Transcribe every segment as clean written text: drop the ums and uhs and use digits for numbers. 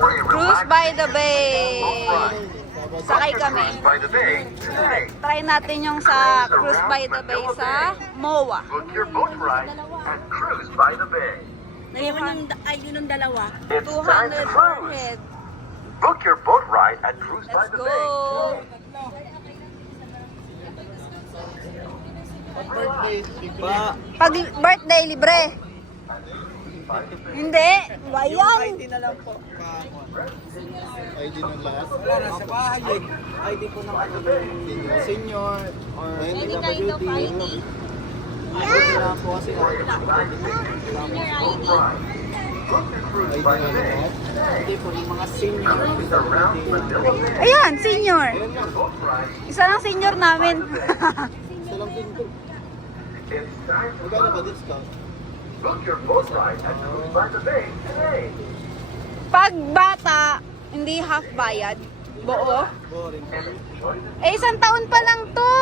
Cruise by the Bay. Sakay kami. By the Bay today. Try natin yung sa Cruise by the Bay sa MOA. Book your boat ride and cruise by the Bay. Yun yung dalawa. It's time 200 to per cruise. head. Book your boat ride and cruise by Let's the go! Bay. Pag birthday, libre. Hindi. Bayang. ID na lang po. ID ng lahat. Wala na sa bahay eh. ID po ng senior or PWD. ID na po kasi ID ng lahat. hindi po yung mga senior PWD. Ayan, senior. Isa lang senior namin. Isa lang din ko. It's time to Magkano ba discount? book your boat ride and cruise by the Bay today. Pag bata, hindi half bayad. Buo. Boring. Eh, isang taon pa lang to.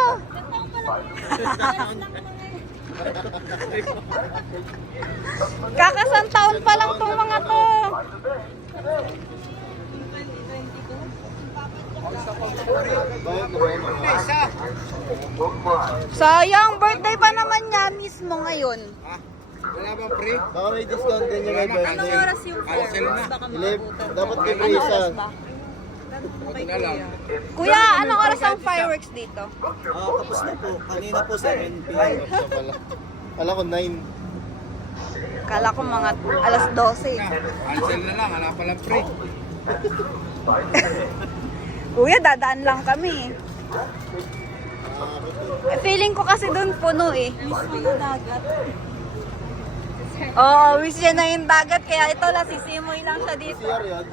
Kakasang taon pa lang tong mga to. Bayad na ba? Book ride. Sayang, birthday pa naman niya mismo ngayon. Wala bang free? Baka may discount din yung may birthday. Anong oras yung Cancel na. Dapat may free isa. Buti na lang. Kuya, anong oras ang fireworks dito? Tapos na po. Kanina po 7 p.m. Kala ko 9. Kala ko mga alas 12. Cancel na lang. Wala palang free. Kuya, dadaan lang kami. Eh, feeling ko kasi doon puno eh. Oo, wish niya na yung dagat. Kaya ito, lasisimoy lang siya dito. CR yun.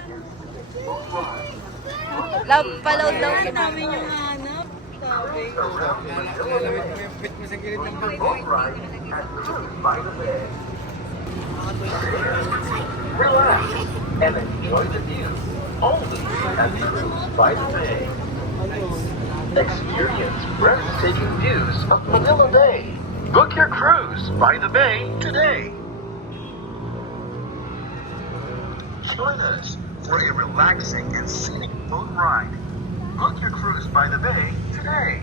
Paload daw si namin yung hanap. Lalamit mo yung pit mo sa gilid ng bangko. Boat ride and cruise by the Bay. Relax and enjoy the view. Only at Cruise by the Bay. Experience breathtaking views of Manila Bay. Book your cruise by the Bay today. Join us for a relaxing and scenic boat ride. Book your cruise by the Bay today.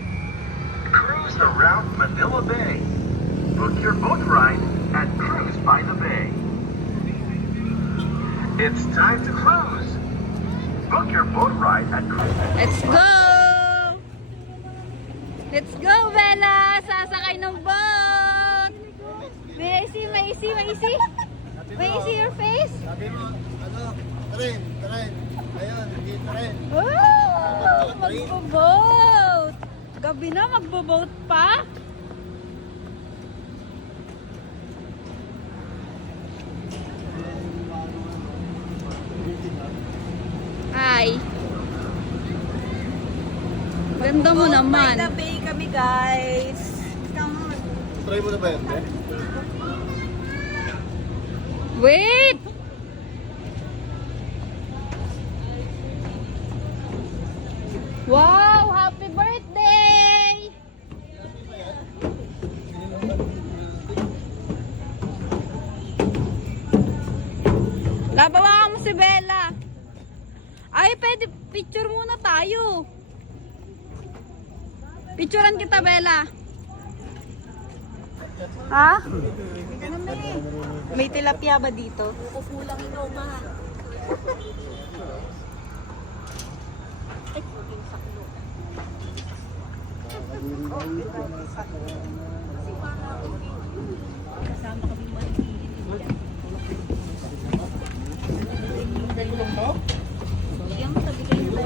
Cruise around Manila Bay. Book your boat ride and cruise by the Bay. It's time to cruise. Book your boat ride and cruise. Let's go! Let's go, Bella! Sasakay ng boat! May I see? May I see? May I see? May I see your face? Sabi mo, tren. Ayun, hindi tren. Oh! Magbo-boat! Gabi na, magbo-boat pa? Hi! Ganda mo naman. By the Bay kami, guys. Try mo na ba yan, eh? Wait! Wow! Happy birthday! Labawakan mo si Bella. Ay, pwede picture muna tayo. Picturean kita, Bella. Ha? May tilapia ba dito? Kukulang ikaw, ma.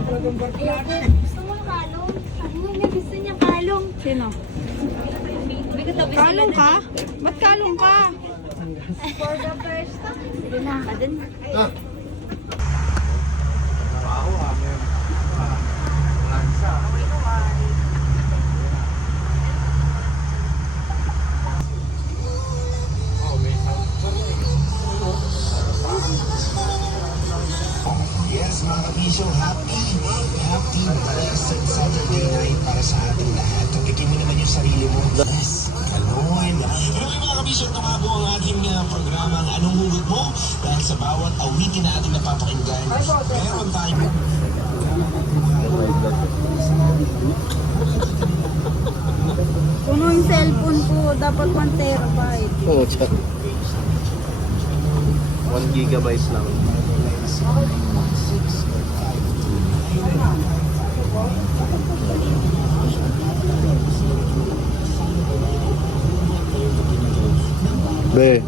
Gusto mo kalong? Ano niya gusto niya kalong? Sino? Kalong ka? Ba't kalong ka? For the first time. Sige na. Adun. Ah, Yes, mga kabisyo, happy blessed Saturday night para sa ating lahat. Tupikin mo naman yung sarili mo. Yes, kalon. Anyway mga kabisyo, tumabo ang ating programang Anong Hugot Mo? Dahil sa bawat awitin na ating napapakinggan, naman tayo. Puno yung cellphone ko, dapat 1 terabyte. Oo, chat. 1 gigabyte lang. Be.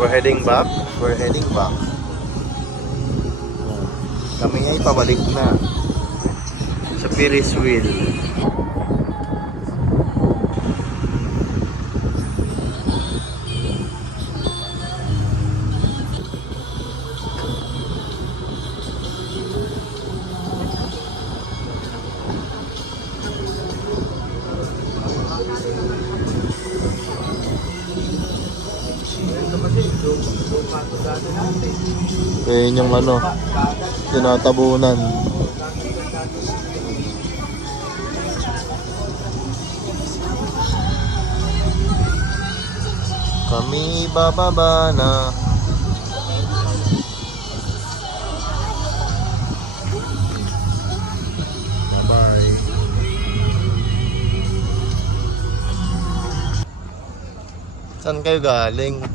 We're heading back. We're heading back. Kami ay pabalik na sa Ferris wheel. Kaya yung ano, tinatabunan. Kami bababa na. Bye. Saan kayo galing?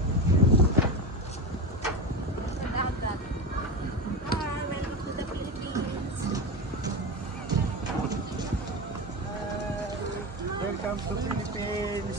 Welcome to Philippines.